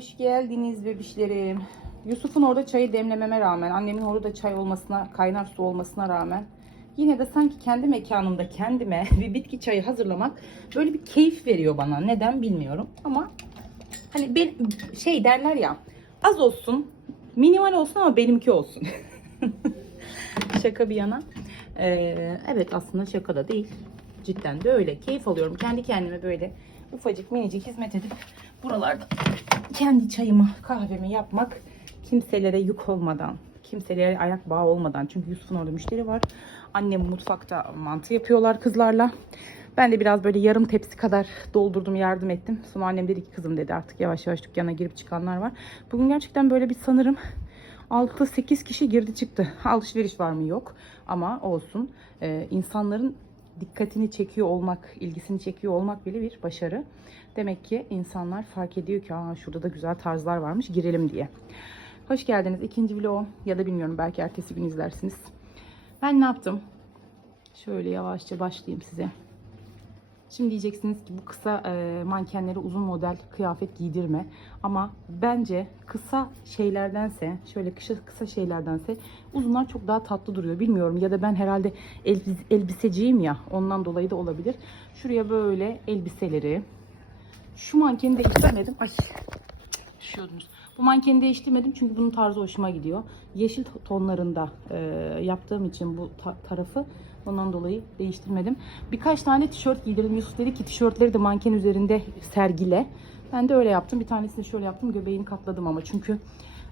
Hoş geldiniz bebişlerim. Yusuf'un orada çayı demlememe rağmen, annemin orada da çay olmasına, kaynar su olmasına rağmen yine de sanki kendi mekanımda kendime bir bitki çayı hazırlamak böyle bir keyif veriyor bana. Neden bilmiyorum ama hani ben, şey derler ya az olsun, minimal olsun ama benimki olsun. Şaka bir yana. Ee, evet aslında şaka da değil. Cidden de öyle. Keyif alıyorum. Kendi kendime böyle ufacık minicik hizmet edip buralarda kendi çayımı, kahvemi yapmak kimselere yük olmadan, kimselere ayak bağı olmadan. Çünkü Yusuf'un orada müşteri var. Annem mutfakta mantı yapıyorlar kızlarla. Ben de biraz böyle yarım tepsi kadar doldurdum, yardım ettim. Sonra annem dedi ki kızım dedi artık yavaş yavaş dükkana girip çıkanlar var. Bugün gerçekten böyle bir sanırım 6-8 kişi girdi çıktı. Alışveriş var mı yok ama olsun. Ee, insanların dikkatini çekiyor olmak, ilgisini çekiyor olmak bile bir başarı. Demek ki insanlar fark ediyor ki Aa, şurada da güzel tarzlar varmış girelim diye. Hoş geldiniz. İkinci vlog ya da bilmiyorum belki ertesi gün izlersiniz. Ben ne yaptım? Şöyle yavaşça başlayayım size. Şimdi diyeceksiniz ki bu kısa e, mankenlere uzun model kıyafet giydirme. Ama bence kısa şeylerdense, şöyle kısa, kısa şeylerdense uzunlar çok daha tatlı duruyor. Bilmiyorum ya da ben herhalde elbis, elbiseciyim ya ondan dolayı da olabilir. Şuraya böyle elbiseleri. Şu mankeni değiştirmedim. Ay düşüyordunuz. Bu mankeni değiştirmedim çünkü bunun tarzı hoşuma gidiyor. Yeşil tonlarında e, yaptığım için bu ta- tarafı ondan dolayı değiştirmedim. Birkaç tane tişört giydirdim. Yusuf dedi ki tişörtleri de manken üzerinde sergile. Ben de öyle yaptım. Bir tanesini şöyle yaptım. Göbeğini katladım ama çünkü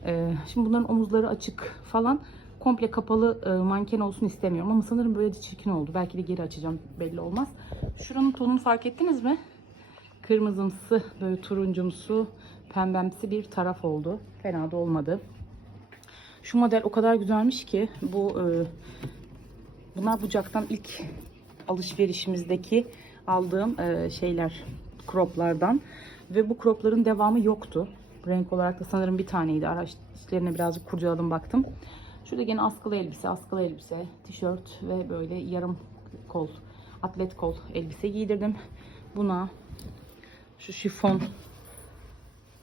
e, şimdi bunların omuzları açık falan komple kapalı e, manken olsun istemiyorum ama sanırım böyle de çirkin oldu. Belki de geri açacağım belli olmaz. Şuranın tonunu fark ettiniz mi? Kırmızımsı, böyle turuncumsu, pembemsi bir taraf oldu. Fena da olmadı. Şu model o kadar güzelmiş ki bu e, bunlar bucaktan ilk alışverişimizdeki aldığım e, şeyler croplardan ve bu cropların devamı yoktu. Renk olarak da sanırım bir taneydi. Araçlarına birazcık kurcaladım baktım. Şurada gene askılı elbise, askılı elbise, tişört ve böyle yarım kol, atlet kol elbise giydirdim. Buna şu şifon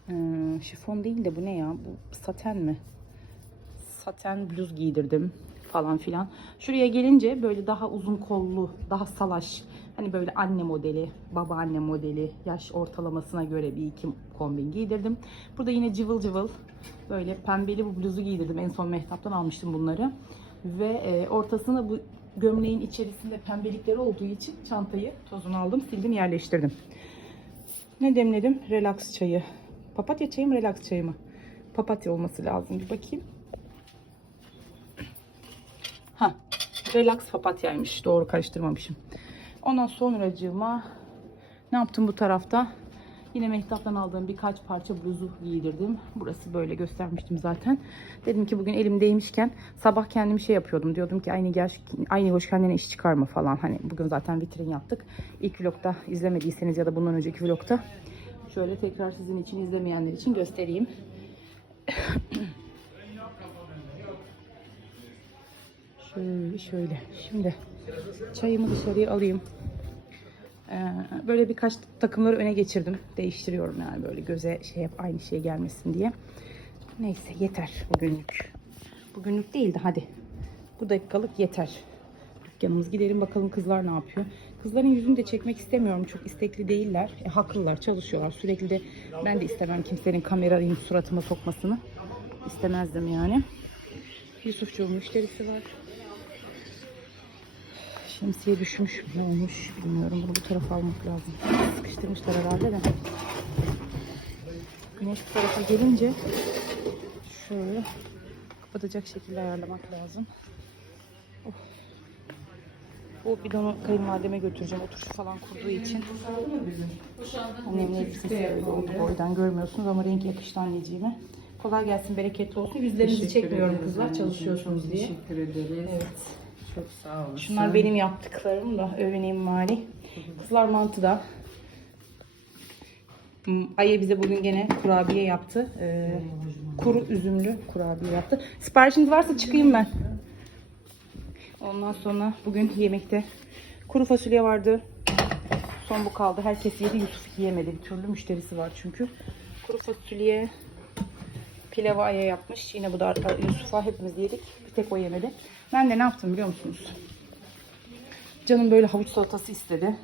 ee, şifon değil de bu ne ya? Bu saten mi? Saten bluz giydirdim falan filan. Şuraya gelince böyle daha uzun kollu, daha salaş. Hani böyle anne modeli, babaanne modeli, yaş ortalamasına göre bir iki kombin giydirdim. Burada yine cıvıl cıvıl böyle pembeli bu bluzu giydirdim. En son Mehtap'tan almıştım bunları. Ve e, ortasına bu gömleğin içerisinde pembelikleri olduğu için çantayı tozunu aldım, sildim, yerleştirdim. Ne demledim? Relax çayı. Papatya çayı mı, relax çayı mı? Papatya olması lazım. Bir bakayım. Ha, relax papatyaymış. Doğru karıştırmamışım. Ondan sonracığıma ne yaptım bu tarafta? Yine Mehtap'tan aldığım birkaç parça bluzu giydirdim. Burası böyle göstermiştim zaten. Dedim ki bugün elimdeymişken sabah kendim şey yapıyordum. Diyordum ki aynı gel aynı hoş kendine iş çıkarma falan. Hani bugün zaten vitrin yaptık. İlk vlogda izlemediyseniz ya da bundan önceki vlogda şöyle tekrar sizin için izlemeyenler için göstereyim. Şöyle şöyle. Şimdi çayımı dışarıya alayım. Ee, böyle birkaç takımları öne geçirdim. Değiştiriyorum yani böyle göze şey yap aynı şey gelmesin diye. Neyse yeter bugünlük. Bugünlük değil de hadi. Bu dakikalık yeter. Dükkanımız gidelim bakalım kızlar ne yapıyor. Kızların yüzünü de çekmek istemiyorum. Çok istekli değiller. E, haklılar çalışıyorlar. Sürekli de ben de istemem kimsenin kamerayı suratıma sokmasını. İstemezdim yani. Yusufcuğum müşterisi var. Şemsiye düşmüş. Ne olmuş bilmiyorum. Bunu bu tarafa almak lazım. Sıkıştırmışlar herhalde de. Güneş bu tarafa gelince şöyle kapatacak şekilde ayarlamak lazım. Of. Bu bidonu kayınvalideme götüreceğim. Oturuşu falan kurduğu için. Annemin elbisesi böyle oldu boydan görmüyorsunuz ama renk yakıştı anneciğime. Kolay gelsin, bereketli olsun. Yüzlerinizi çekmiyorum kızlar, çalışıyorsunuz diye. Teşekkür ederiz. Evet. Çok sağ olun. Şunlar benim yaptıklarım da övüneyim mali. Kızlar mantıda. Hmm, Aya bize bugün gene kurabiye yaptı. Ee, kuru üzümlü kurabiye yaptı. Siparişiniz varsa çıkayım ben. Ondan sonra bugün yemekte kuru fasulye vardı. Son bu kaldı. Herkes yedi. Yusuf yiyemedi. Bir türlü müşterisi var çünkü. Kuru fasulye. Pilavı Aya yapmış. Yine bu da Yusuf'a hepimiz yedik. Bir tek o yemedi. Ben de ne yaptım biliyor musunuz? Canım böyle havuç salatası istedi.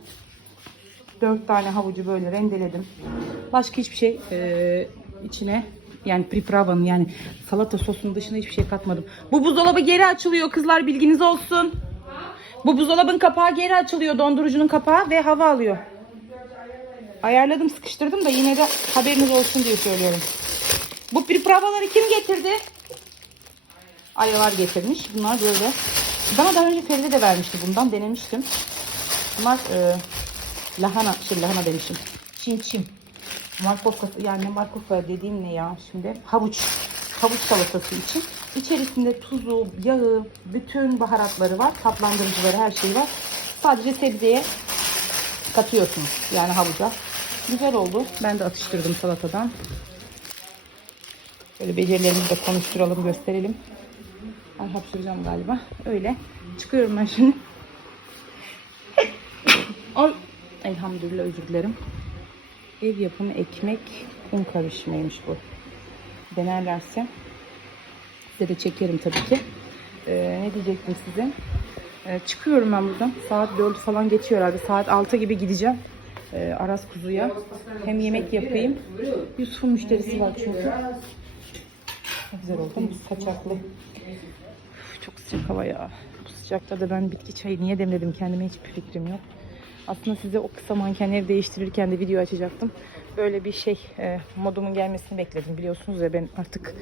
Dört tane havucu böyle rendeledim. Başka hiçbir şey e, içine yani pripravanın yani salata sosunun dışında hiçbir şey katmadım. Bu buzdolabı geri açılıyor kızlar bilginiz olsun. Bu buzdolabın kapağı geri açılıyor dondurucunun kapağı ve hava alıyor. Ayarladım sıkıştırdım da yine de haberiniz olsun diye söylüyorum. Bu pripravaları kim getirdi? Ayalar getirmiş. Bunlar böyle. Bana daha önce Feride de vermişti bundan. Denemiştim. Bunlar e, lahana, şey lahana demişim. Çin çim. Markovka, yani markovka dediğim ne ya şimdi? Havuç. Havuç salatası için. İçerisinde tuzu, yağı, bütün baharatları var. Tatlandırıcıları, her şeyi var. Sadece sebzeye katıyorsunuz. Yani havuca. Güzel oldu. Ben de atıştırdım salatadan. Böyle becerilerimizi de konuşturalım, gösterelim. Ay hapşıracağım galiba. Öyle. Çıkıyorum ben şimdi. Ay. Elhamdülillah özür dilerim. Ev yapımı ekmek un karışımıymış bu. Denerlerse size de çekerim tabii ki. Ee, ne diyecektim size? Ee, çıkıyorum ben buradan. Saat 4 falan geçiyor herhalde. Saat 6 gibi gideceğim. Ee, Aras Kuzu'ya. Hem yemek yapayım. Yusuf'un müşterisi var çünkü. Çok güzel oldu. Bu saçaklı. Üf, Çok sıcak hava ya. Bu sıcakta da ben bitki çayı niye demledim kendime hiçbir fikrim yok. Aslında size o kısa mankenleri değiştirirken de video açacaktım. Böyle bir şey e, modumun gelmesini bekledim. Biliyorsunuz ya ben artık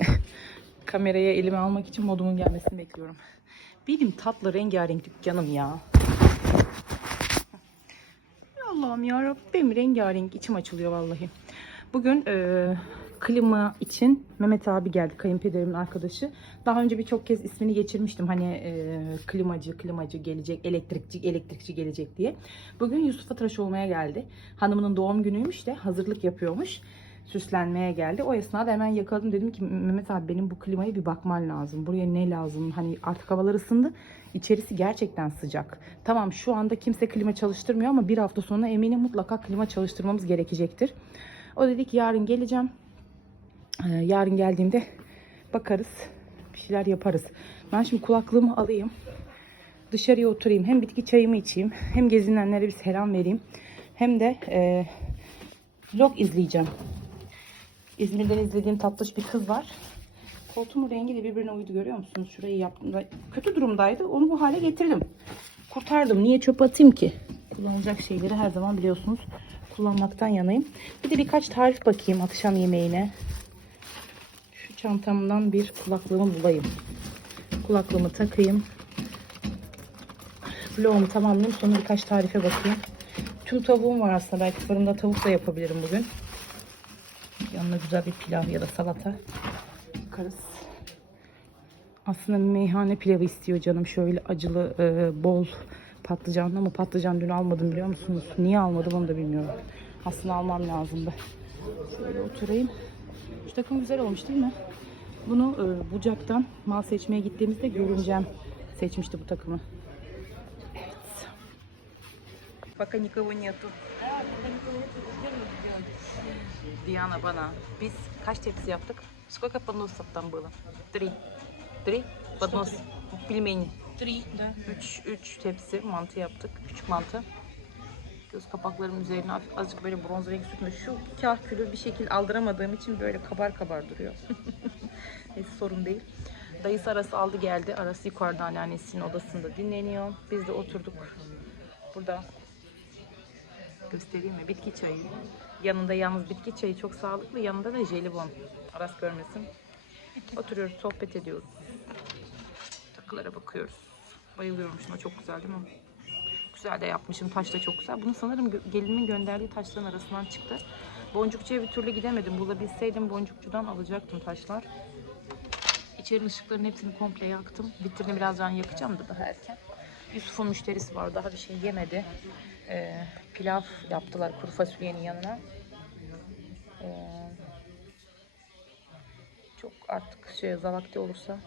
kameraya elime almak için modumun gelmesini bekliyorum. Benim tatlı rengarenk dükkanım ya. Allah'ım ya Rabbim rengarenk içim açılıyor vallahi. Bugün e, klima için Mehmet abi geldi kayınpederimin arkadaşı. Daha önce birçok kez ismini geçirmiştim hani e, klimacı klimacı gelecek elektrikçi elektrikçi gelecek diye. Bugün Yusuf'a tıraş olmaya geldi. Hanımının doğum günüymüş de hazırlık yapıyormuş. Süslenmeye geldi. O esnada hemen yakaladım dedim ki Mehmet abi benim bu klimaya bir bakman lazım. Buraya ne lazım? Hani artık havalar ısındı. İçerisi gerçekten sıcak. Tamam şu anda kimse klima çalıştırmıyor ama bir hafta sonra eminim mutlaka klima çalıştırmamız gerekecektir. O dedi ki yarın geleceğim. Ee, yarın geldiğimde bakarız. Bir şeyler yaparız. Ben şimdi kulaklığımı alayım. Dışarıya oturayım. Hem bitki çayımı içeyim. Hem gezinenlere bir selam vereyim. Hem de e, vlog izleyeceğim. İzmir'den izlediğim tatlış bir kız var. Koltuğumun rengi de birbirine uydu görüyor musunuz? Şurayı yaptığımda kötü durumdaydı. Onu bu hale getirdim. Kurtardım. Niye çöp atayım ki? Kullanılacak şeyleri her zaman biliyorsunuz kullanmaktan yanayım. Bir de birkaç tarif bakayım akşam yemeğine. Çantamdan bir kulaklığımı bulayım. Kulaklığımı takayım. Vlogumu tamamlayayım. Sonra birkaç tarife bakayım. Tüm tavuğum var aslında. Belki fırında tavuk da yapabilirim bugün. Yanına güzel bir pilav ya da salata yaparız. Aslında meyhane pilavı istiyor canım. Şöyle acılı, e, bol patlıcanlı ama patlıcan dün almadım biliyor musunuz? Niye almadım onu da bilmiyorum. Aslında almam lazımdı. Şöyle oturayım. Şu takım güzel olmuş değil mi? Bunu e, bucaktan mal seçmeye gittiğimizde görüncem seçmişti bu takımı. Evet. Пока никого нету. Diana bana. Biz kaç tepsi yaptık? Сколько подносов там было? Три. Три поднос пельмени. Три, да. 3 3 tepsi mantı yaptık. Küçük mantı. Göz kapaklarımın üzerine azıcık böyle bronz renk sürtmüş. Şu kahkülü bir şekil aldıramadığım için böyle kabar kabar duruyor. Neyse sorun değil. Dayısı arası aldı geldi. Arası yukarıda anneannesinin odasında dinleniyor. Biz de oturduk. Burada göstereyim mi? Bitki çayı. Yanında yalnız bitki çayı çok sağlıklı. Yanında da jelibon. Aras görmesin. Oturuyoruz, sohbet ediyoruz. Takılara bakıyoruz. Bayılıyorum şuna. Çok güzel değil mi? Güzel de yapmışım. Taş da çok güzel. Bunu sanırım gelinimin gönderdiği taşların arasından çıktı. Boncukçuya bir türlü gidemedim. Bulabilseydim boncukçudan alacaktım taşlar. İçeri ışıkların hepsini komple yaktım. Vitrini birazdan yakacağım da daha erken. Yusuf'un müşterisi var. Daha bir şey yemedi. Ee, pilav yaptılar kuru fasulyenin yanına. Ee, çok artık şey zavakti olursa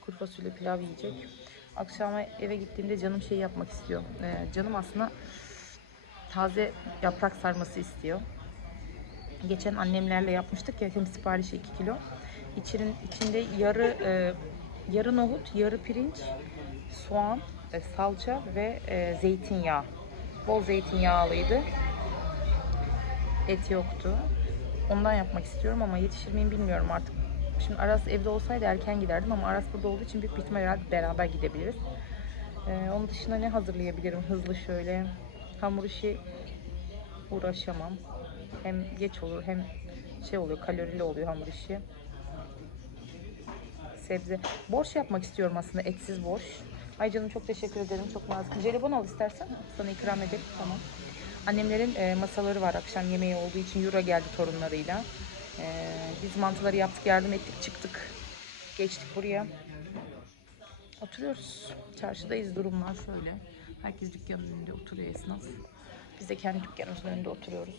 kuru fasulye pilav yiyecek. Akşama eve gittiğimde canım şey yapmak istiyor. Ee, canım aslında taze yaprak sarması istiyor. Geçen annemlerle yapmıştık ya hem siparişi 2 kilo. İçinin, içinde yarı e, yarı nohut, yarı pirinç, soğan, e, salça ve e, zeytinyağı. Bol zeytinyağlıydı. Et yoktu. Ondan yapmak istiyorum ama yetişir miyim bilmiyorum artık. Şimdi Aras evde olsaydı erken giderdim ama Aras burada olduğu için büyük bir ihtimal beraber gidebiliriz. Ee, onun dışında ne hazırlayabilirim hızlı şöyle. Hamur işi uğraşamam. Hem geç olur hem şey oluyor kalorili oluyor hamur işi. Sebze. Borş yapmak istiyorum aslında etsiz borş. Ay canım çok teşekkür ederim. Çok nazik. Jelibon al istersen. Sana ikram ederim. Tamam. Annemlerin e, masaları var akşam yemeği olduğu için Euro geldi torunlarıyla. E, biz mantıları yaptık, yardım ettik, çıktık. Geçtik buraya. Oturuyoruz. Çarşıdayız durumlar şöyle. Herkes dükkanın önünde oturuyor esnaf. Biz de kendi dükkanımızın önünde oturuyoruz.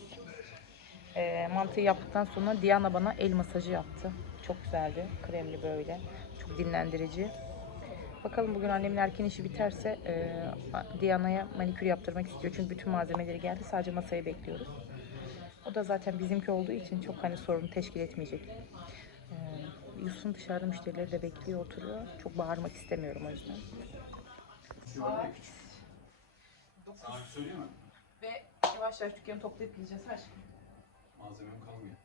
E, mantıyı yaptıktan sonra Diana bana el masajı yaptı. Çok güzeldi. Kremli böyle. Çok dinlendirici. Bakalım bugün annemin erken işi biterse e, Diana'ya manikür yaptırmak istiyor. Çünkü bütün malzemeleri geldi. Sadece masayı bekliyoruz. O da zaten bizimki olduğu için çok hani sorun teşkil etmeyecek. E, Yusuf'un dışarıda müşterileri de bekliyor, oturuyor. Çok bağırmak istemiyorum o yüzden. Saat 9 Sana bir söyleyeyim mi? ve yavaş yavaş dükkanı toplayıp gideceğiz aşkım. Malzemem kalmıyor.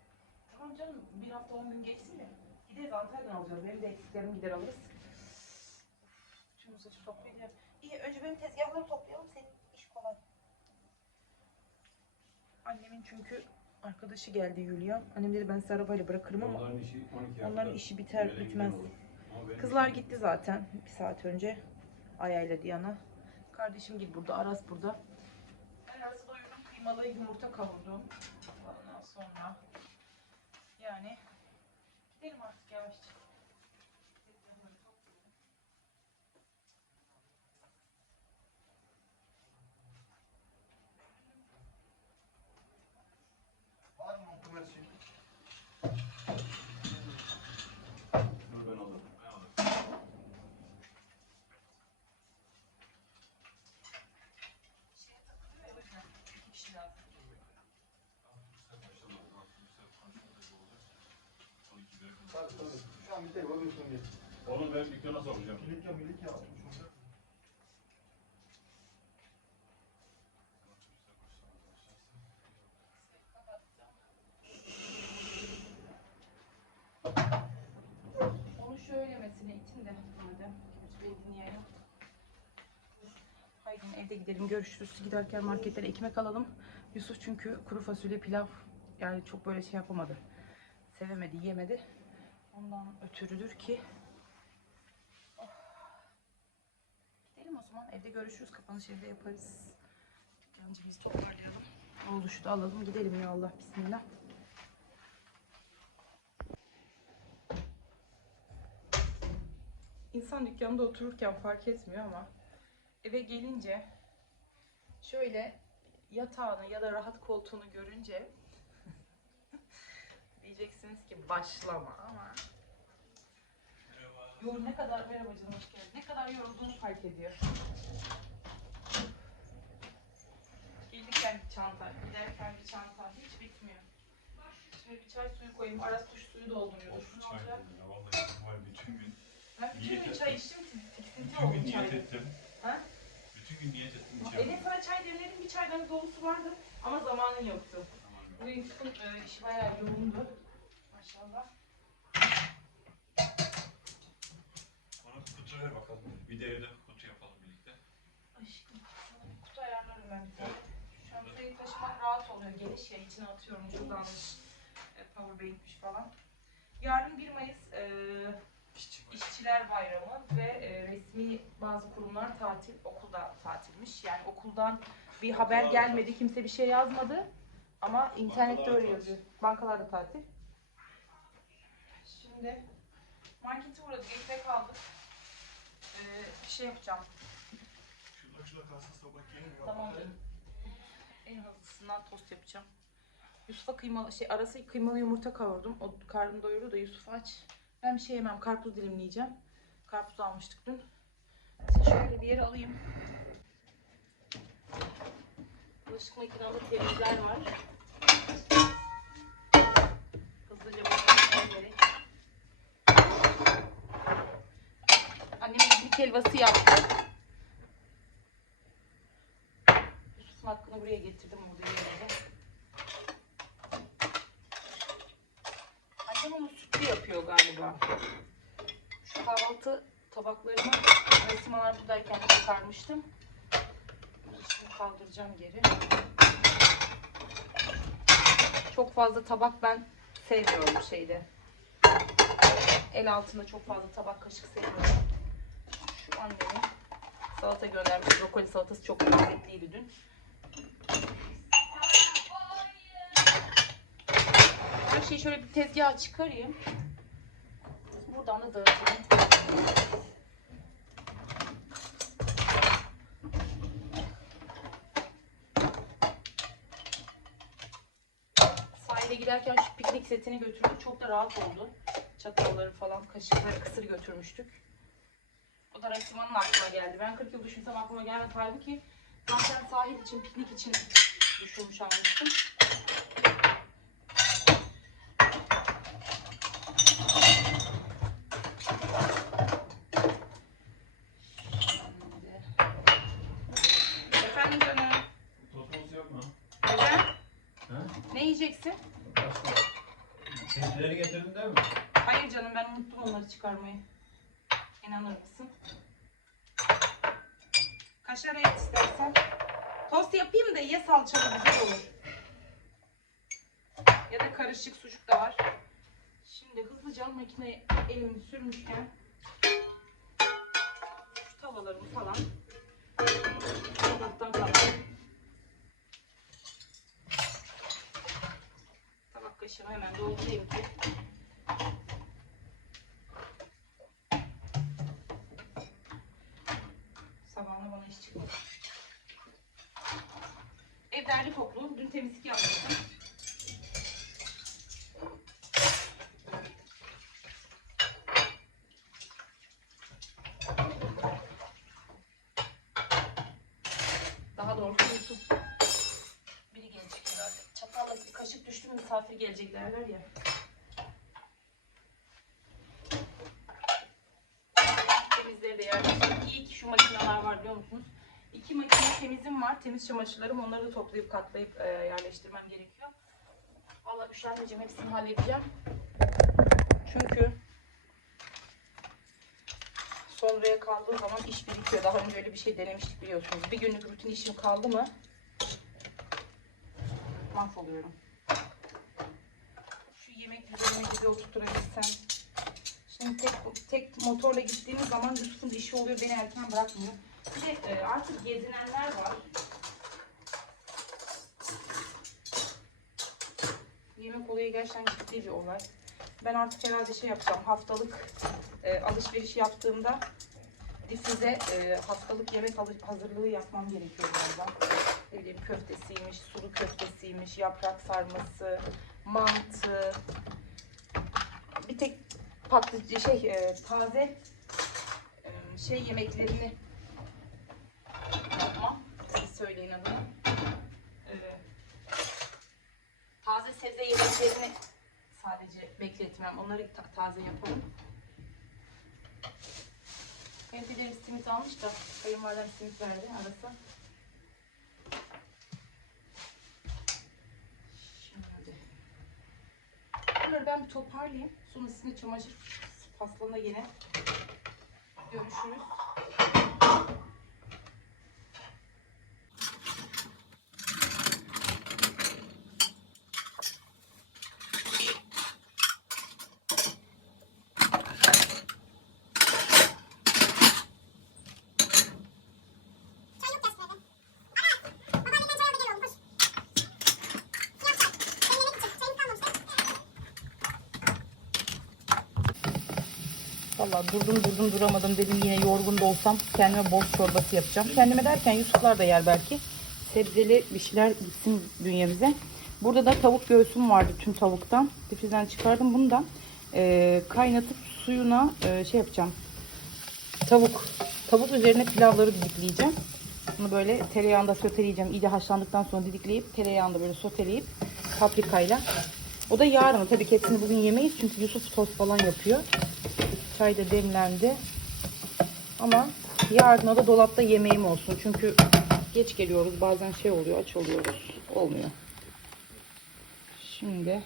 Tamam canım bir hafta 10 gün geçsin de gideriz Antalya'dan alacağız. Benim de eksiklerimi gider alırız. Şunu saçı toplayacağım. İyi önce benim tezgahları toplayalım senin iş kolay. Annemin çünkü arkadaşı geldi Yulia. Annem dedi ben sizi arabayla bırakırım ama Onların işi 12 onların işi biter bitmez. Kızlar gitti zaten bir saat önce. Ayayla Diana. Kardeşim gibi burada, Aras burada. Ben Aras'ı doyurdum, kıymalı yumurta kavurdum. Ondan sonra yani gidelim artık yavaşça. Var mı otomatik? Dur ben alırım. Ben alırım. İki kişi lazım. Tabii an bir tek o götürüm geç. Onu ben dükkana sokacağım. Milik ya milik ya. Şurada. Onu şöylemesine itin de madem. Zeytinyağı. Haydi evde gidelim görüşürüz. Giderken marketten ekmek alalım. Yusuf çünkü kuru fasulye pilav yani çok böyle şey yapamadı. Sevemedi, yemedi. Ondan ötürüdür ki. Oh. Gidelim o zaman. Evde görüşürüz. Kapanış evde yaparız. Dükkancımızı toparlayalım. Oluşu da alalım. Gidelim ya Allah. Bismillah. İnsan dükkanda otururken fark etmiyor ama eve gelince şöyle yatağını ya da rahat koltuğunu görünce diyeceksiniz ki başlama ama Yor ne kadar merhaba canım hoş geldin. Ne kadar yorulduğunu fark ediyor. Gelirken bir çanta, giderken bir çanta hiç bitmiyor. Şimdi bir çay suyu koyayım. Aras tuş suyu dolduruyordur. Of Ne çay olacak? ya vallahi var bütün gün. Ben bütün Niyet gün ettim. çay içtim. Tiksinti Bütün gün oldum niyet çayda. ettim. Ha? Bütün gün niyet ettim Evet içiyorum. sana çay demledim. Bir çaydanın dolusu vardı ama zamanın yoktu. Bugün Yusuf'un e, işi bayağı yoğundu. Maşallah. Kutu ver bakalım. Bir de evde kutu yapalım birlikte. Aşkım sana bir kutu ayarlarım ben an burayı taşımak rahat oluyor. Geniş ya içine atıyorum. Şuradan e, powerbankmiş falan. Yarın 1 Mayıs e, İşçiler Bayramı ve e, resmi bazı kurumlar tatil, okulda tatilmiş. Yani okuldan bir haber Bankalar gelmedi, kimse bir şey yazmadı. Ama internette Bankalar öyle tatil. yazıyor. Bankalar da tatil. Şimdi markete uğradık, ekmek aldık. Ee, şey yapacağım. Şurada şurada kalsın sabah gelin. Tamam. En hızlısından tost yapacağım. Yusuf'a kıymalı, şey arası kıymalı yumurta kavurdum. O karnını doyurdu da Yusuf aç. Ben bir şey yemem. Karpuz dilimleyeceğim. Karpuz almıştık dün. Size şöyle bir yere alayım. Bulaşık makinamda temizler var. Yusuf helvası yaptı. Yusuf'un hakkını buraya getirdim burada yerine. Annem onu sütlü yapıyor galiba. Şu kahvaltı tabaklarını resimler buradayken çıkarmıştım. Şimdi kaldıracağım geri. Çok fazla tabak ben sevmiyorum şeyde. El altında çok fazla tabak kaşık sevmiyorum. Şu annemin salata göndermiş. Brokoli salatası çok lezzetliydi dün. Her şeyi şöyle bir tezgaha çıkarayım. Buradan da dağıtayım. Sahile giderken şu piknik setini götürdük. Çok da rahat oldu. Çatalları falan, kaşıkları, kısır götürmüştük. Resiman'ın aklına geldi. Ben 40 yıl düşünsem aklıma gelmedi. Halbuki zaten sahil için, piknik için düşünmüş almıştım. Ne yiyeceksin? Kendileri getirdin değil mi? Hayır canım ben unuttum onları çıkarmayı. İnanır mısın? Kaşar et istersen. Tost yapayım da ye salçalı güzel olur. Ya da karışık sucuk da var. Şimdi hızlıca makineye elimi sürmüşken şu tavalarımı falan dolaptan kaldırayım. Tabak kaşığımı hemen doldurayım ki temizlik yapmıştım. Daha doğrusu Yusuf biri gelecek herhalde. Çatalla bir kaşık düştü mü misafir gelecek derler ya. temizleri de yerleştirdik. İyi ki şu makineler var biliyor musunuz? İki makine temizim var. Temiz çamaşırlarım. Onları da toplayıp katlayıp e, yerleştirmem gerekiyor. Valla üşenmeyeceğim. Hepsini halledeceğim. Çünkü sonraya kaldığı zaman iş birikiyor. Daha önce öyle bir şey denemiştik biliyorsunuz. Bir günlük rutin işim kaldı mı mahvoluyorum. Şu yemek düzenini bir de oturtturabilsem. Şimdi tek, tek motorla gittiğimiz zaman Yusuf'un işi oluyor, beni erken bırakmıyor. Bir de e, artık gezinenler var. Yemek olayı gerçekten ciddi bir olay. Ben artık herhalde şey yapacağım, haftalık e, alışveriş yaptığımda difrize e, haftalık yemek hazırlığı yapmam gerekiyor birazdan. Ne bileyim köftesiymiş, sulu köftesiymiş, yaprak sarması, mantı. Bir tek patlıcı şey e, taze e, şey yemeklerini yapmam. Siz söyleyin adını. E, taze sebze yemeklerini sadece bekletmem. Onları ta- taze yapalım. Evde de simit almış da kayınvalidem simit verdi arası. Şimdi. Bunları ben bir toparlayayım. Sonra sizinle çamaşır faslığında yine görüşürüz. Vallahi durdum durdum duramadım dedim yine yorgun da olsam kendime boz çorbası yapacağım. Kendime derken Yusuflar da yer belki. Sebzeli bir şeyler gitsin bünyemize. Burada da tavuk göğsüm vardı tüm tavuktan. Difrizden çıkardım bunu da. Ee, kaynatıp suyuna e, şey yapacağım. Tavuk. Tavuk üzerine pilavları didikleyeceğim. Bunu böyle tereyağında soteleyeceğim. İyice haşlandıktan sonra didikleyip tereyağında böyle soteleyip paprikayla. O da yarın. Tabii ki bugün yemeyiz çünkü Yusuf tost falan yapıyor. Çay da demlendi. Ama yarın da dolapta yemeğim olsun. Çünkü geç geliyoruz. Bazen şey oluyor, aç oluyoruz. Olmuyor. Şimdi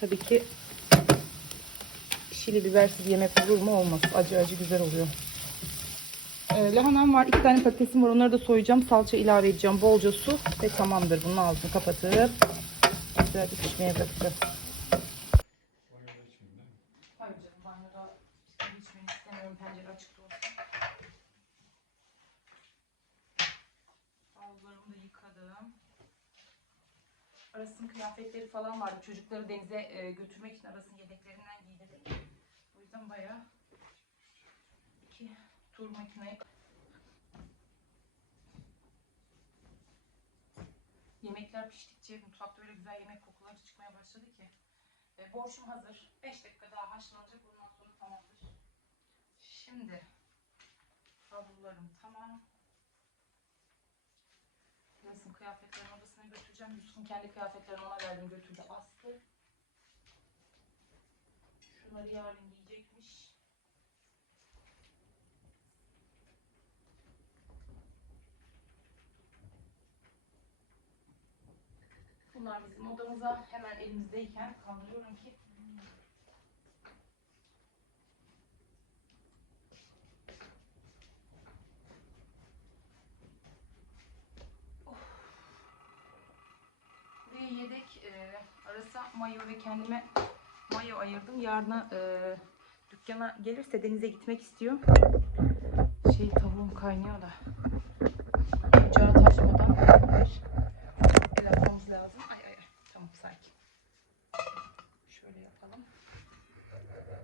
tabii ki şili bibersiz yemek olur mu? Olmaz. Acı acı güzel oluyor. Ee, lahanam var. iki tane patatesim var. Onları da soyacağım. Salça ilave edeceğim. Bolca su ve tamamdır. Bunun ağzını kapatıp güzelce pişmeye bırakacağız. Hayır canım banyoda istemiyorum. Pencere açıkta olsun. Havlularımı da yıkadım. Aras'ın kıyafetleri falan vardı. Çocukları denize e, götürmek için Aras'ın yedeklerinden giydirdim. O yüzden bayağı iki tur makineye Yemekler piştikçe mutfakta öyle güzel yemek kokuları çıkmaya başladı ki. E, borşum hazır. 5 dakika daha haşlanacak. Bundan sonra tamamdır. Şimdi havlularım tamam. Yusuf'un kıyafetlerini odasına götüreceğim. Yusuf'un kendi kıyafetlerini ona verdim götürdü astı. Şunları yarın giyecekmiş. Bunlar bizim odamıza hemen elimizdeyken kaldırıyorum ki Ve yedek e, arasa mayo ve kendime mayo ayırdım. Yarına e, dükkana gelirse denize gitmek istiyor. Şey tavuğum kaynıyor da. Ocağı taşmadan bir yapmamız lazım. Ay ay ay. Tamam sakin. Şöyle yapalım.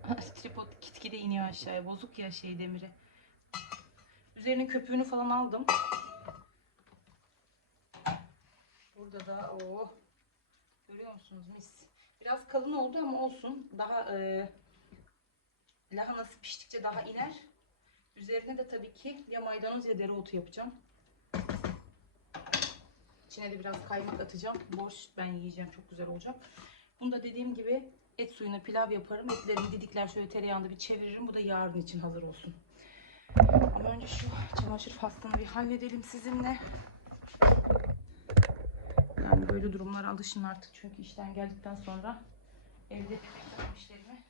Tripod gitgide iniyor aşağıya. Bozuk ya şey demiri. Üzerinin köpüğünü falan aldım. Burada da o görüyor musunuz mis. Biraz kalın oldu ama olsun. Daha e, lahanası piştikçe daha iner. Üzerine de tabii ki ya maydanoz ya dereotu yapacağım. İçine de biraz kaymak atacağım. Boş ben yiyeceğim. Çok güzel olacak. Bunu da dediğim gibi et suyuna pilav yaparım. Etlerimi didikler şöyle tereyağında bir çeviririm. Bu da yarın için hazır olsun. Ama önce şu çamaşır faslını bir halledelim sizinle. Yani böyle durumlara alışın artık. Çünkü işten geldikten sonra evde bir işlerimi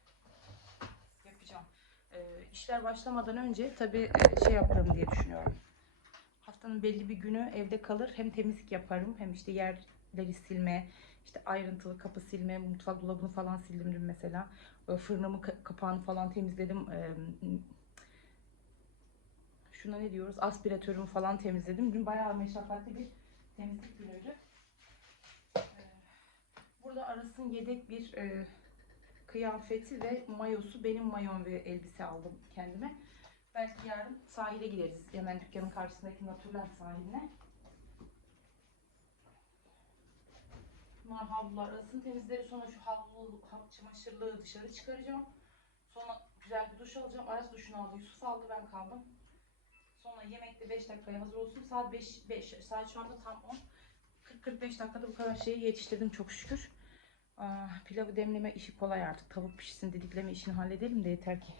yapacağım. Ee, işler başlamadan önce tabii e, şey yaparım diye düşünüyorum. Haftanın belli bir günü evde kalır. Hem temizlik yaparım hem işte yerleri silme, işte ayrıntılı kapı silme, mutfak dolabını falan sildim dün mesela. Fırınımı ka- kapağını falan temizledim. Şuna ne diyoruz? Aspiratörümü falan temizledim. Dün bayağı meşakkatli bir temizlik günüydü. Burada Aras'ın yedek bir e, kıyafeti ve mayosu. Benim mayon ve elbise aldım kendime. Belki yarın sahile gideriz. Hemen dükkanın karşısındaki Natürler sahiline. Bunlar havlular arasını temizleri sonra şu havlu, hav- çamaşırlığı dışarı çıkaracağım. Sonra güzel bir duş alacağım. Aras duşunu aldı. Yusuf aldı ben kaldım. Sonra yemekte 5 dakikaya hazır olsun. Saat 5, 5 saat şu anda tam 10. 40-45 dakikada bu kadar şeyi yetiştirdim çok şükür. Aa, pilavı demleme işi kolay artık. Tavuk pişsin didikleme işini halledelim de yeter ki.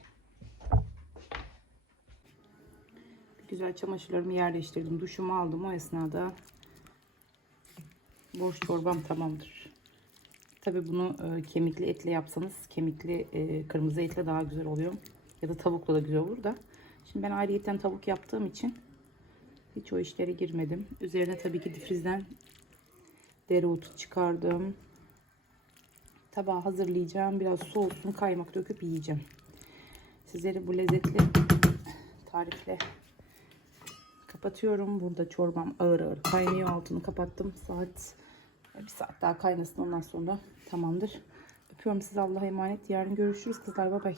Güzel çamaşırlarımı yerleştirdim. Duşumu aldım o esnada. Boş çorbam tamamdır. Tabii bunu e, kemikli etle yapsanız kemikli e, kırmızı etle daha güzel oluyor. Ya da tavukla da güzel olur da. Şimdi ben ayrıyeten tavuk yaptığım için hiç o işlere girmedim. Üzerine tabii ki difrizden dereotu çıkardım. Tabağı hazırlayacağım. Biraz soğusun kaymak döküp yiyeceğim. Sizleri bu lezzetli tarifle kapatıyorum. Burada çorbam ağır ağır kaynıyor. Altını kapattım. Saat bir saat daha kaynasın ondan sonra tamamdır. Öpüyorum sizi Allah'a emanet. Yarın görüşürüz kızlar. Bay bay.